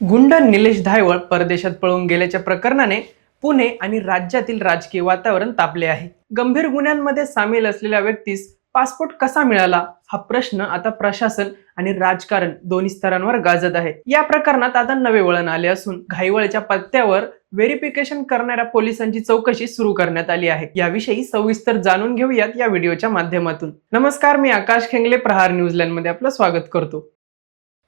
गुंड निलेश धायवळ परदेशात पळून गेल्याच्या प्रकरणाने पुणे आणि राज्यातील राजकीय वातावरण तापले आहे. गंभीर गुन्ह्यांमध्ये सामील असलेल्या व्यक्तीस पासपोर्ट कसा मिळाला? हा प्रश्न आता प्रशासन आणि राजकारण दोन्ही स्तरांवर गाजत आहे. या प्रकरणात आता नवे वळण आले असून घाईवळच्या पत्त्यावर व्हेरिफिकेशन करणाऱ्या पोलिसांची चौकशी सुरू करण्यात आली आहे. याविषयी सविस्तर जाणून घेऊयात या व्हिडिओच्या माध्यमातून. नमस्कार मी आकाश खेंगले प्रहार न्यूझीलंडमध्ये आपलं स्वागत करतो.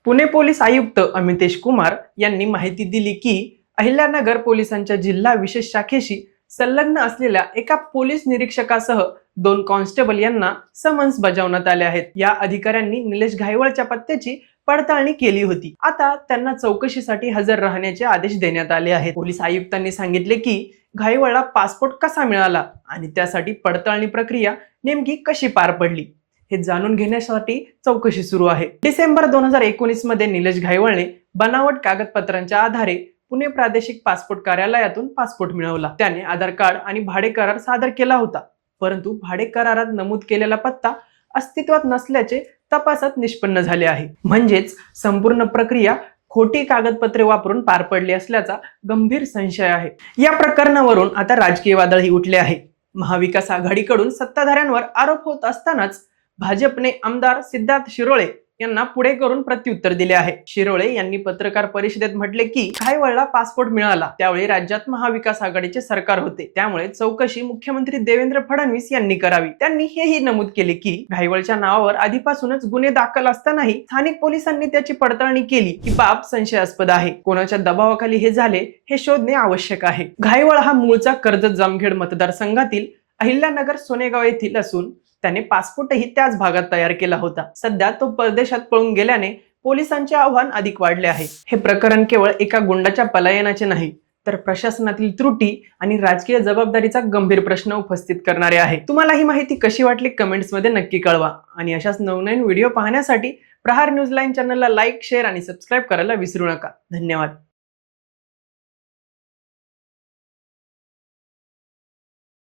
पुणे पोलीस आयुक्त अमितेश कुमार यांनी माहिती दिली की अहिल्यानगर पोलिसांच्या जिल्हा विशेष शाखेशी संलग्न असलेल्या एका पोलीस निरीक्षकासह दोन कॉन्स्टेबल यांना समन्स बजावण्यात आले आहेत. या अधिकाऱ्यांनी निलेश घायवळच्या पत्त्याची पडताळणी केली होती. आता त्यांना चौकशीसाठी हजर राहण्याचे आदेश देण्यात आले आहेत. पोलीस आयुक्तांनी सांगितले की घाईवळला पासपोर्ट कसा मिळाला आणि त्यासाठी पडताळणी प्रक्रिया नेमकी कशी पार पडली? हे जाणून घेण्यासाठी चौकशी सुरू आहे. डिसेंबर दोन हजार एकोणीसमध्ये निलेश घायवळने बनावट कागदपत्रांच्या आधारे पुणे प्रादेशिक पासपोर्ट कार्यालयातून पासपोर्ट मिळवला. त्याने आधार कार्ड आणि भाडे करार सादर केला होता. परंतु भाडे करारात नमूद केलेला पत्ता अस्तित्वात नसल्याचे तपासात निष्पन्न झाले आहे. म्हणजेच संपूर्ण प्रक्रिया खोटी कागदपत्रे वापरून पार पडली असल्याचा गंभीर संशय आहे. या प्रकरणावरून आता राजकीय वादळही उठले आहे. महाविकास आघाडीकडून सत्ताधाऱ्यांवर आरोप होत असतानाच भाजपने आमदार सिद्धार्थ शिरोळे यांना पुढे करून प्रत्युत्तर दिले आहे. शिरोळे यांनी पत्रकार परिषदेत म्हटले की घायवळला पासपोर्ट मिळाला त्यावेळी राज्यात महाविकास आघाडीचे सरकार होते. त्यामुळे चौकशी मुख्यमंत्री देवेंद्र फडणवीस यांनी करावी. त्यांनी हेही नमूद केले की घायवळच्या नावावर आधीपासूनच गुन्हे दाखल असतानाही स्थानिक पोलिसांनी त्याची पडताळणी केली की बाब संशयास्पद आहे. कोणाच्या दबावाखाली हे झाले हे शोधणे आवश्यक आहे. घायवळ हा मूळचा कर्जत जामखेड मतदारसंघातील अहिल्यानगर सोनेगाव येथील असून त्याने पासपोर्टही त्याच भागात तयार केला होता. सध्या तो परदेशात पळून गेल्याने पोलिसांचे आव्हान अधिक वाढले आहे. हे प्रकरण केवळ एका गुंडाच्या पलायनाचे नाही तर प्रशासनातील त्रुटी आणि राजकीय जबाबदारीचा गंभीर प्रश्न उपस्थित करणारे आहे. तुम्हाला ही माहिती कशी वाटली कमेंट्समध्ये नक्की कळवा. आणि अशाच नवनवीन व्हिडिओ पाहण्यासाठी प्रहार न्यूज लाईन चॅनलला लाईक शेअर आणि सबस्क्राईब करायला विसरू नका. धन्यवाद.